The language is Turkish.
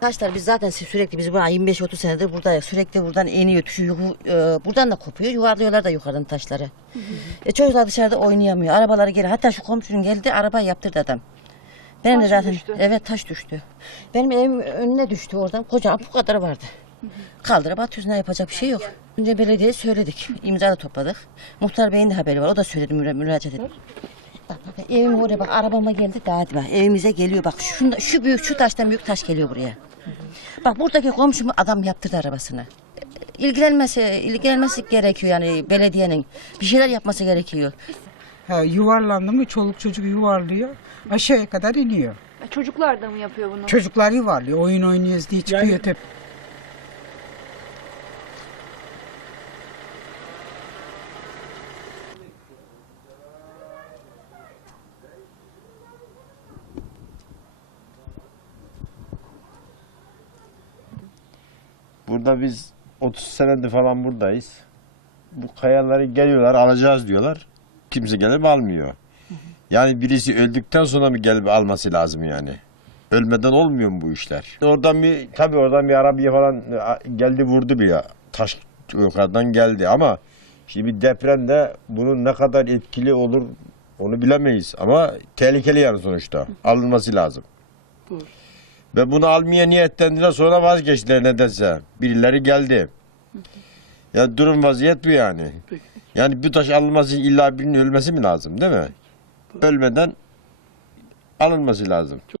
Taşlar biz zaten sürekli biz burada 25-30 senedir buradayız. Sürekli buradan iniyor, düşüyor. e, buradan da kopuyor. Yuvarlıyorlar da yukarıdan taşları. E, çocuklar dışarıda oynayamıyor. Arabaları geri. Hatta şu komşunun geldi arabayı yaptırdı adam. Benim de Taş mı zaten düştü? evet taş düştü. Benim evim önüne düştü oradan. Kocaman bu kadar vardı. Kaldırıp atıyorsun ne yapacak bir şey yok. Önce belediyeye söyledik. İmza da topladık. Muhtar Bey'in de haberi var. O da söyledi müra- müracaat edip. Bak bak evim oraya bak arabama geldi daha hadi bak evimize geliyor bak şunda, şu büyük şu taştan büyük taş geliyor buraya. Bak buradaki komşumu adam yaptırdı arabasını. İlgilenmesi, ilgilenmesi gerekiyor yani belediyenin. Bir şeyler yapması gerekiyor. Ha, yuvarlandı mı çoluk çocuk yuvarlıyor. Aşağıya kadar iniyor. Çocuklar da mı yapıyor bunu? Çocuklar yuvarlıyor. Oyun oynuyoruz diye çıkıyor tep. Burada biz 30 senedir falan buradayız. Bu kayaları geliyorlar alacağız diyorlar. Kimse gelip almıyor. Yani birisi öldükten sonra mı gelip alması lazım yani? Ölmeden olmuyor mu bu işler? Oradan bir tabii oradan bir arabaya falan e, geldi vurdu bir ya. Taş yukarıdan geldi ama şimdi bir depremde bunun ne kadar etkili olur onu bilemeyiz ama tehlikeli yani sonuçta. Alınması lazım. Ve bunu almaya niyetlendiler sonra vazgeçtiler nedense. Birileri geldi. Ya durum vaziyet bu yani. Yani bu taş alınması illa birinin ölmesi mi lazım değil mi? Ölmeden alınması lazım.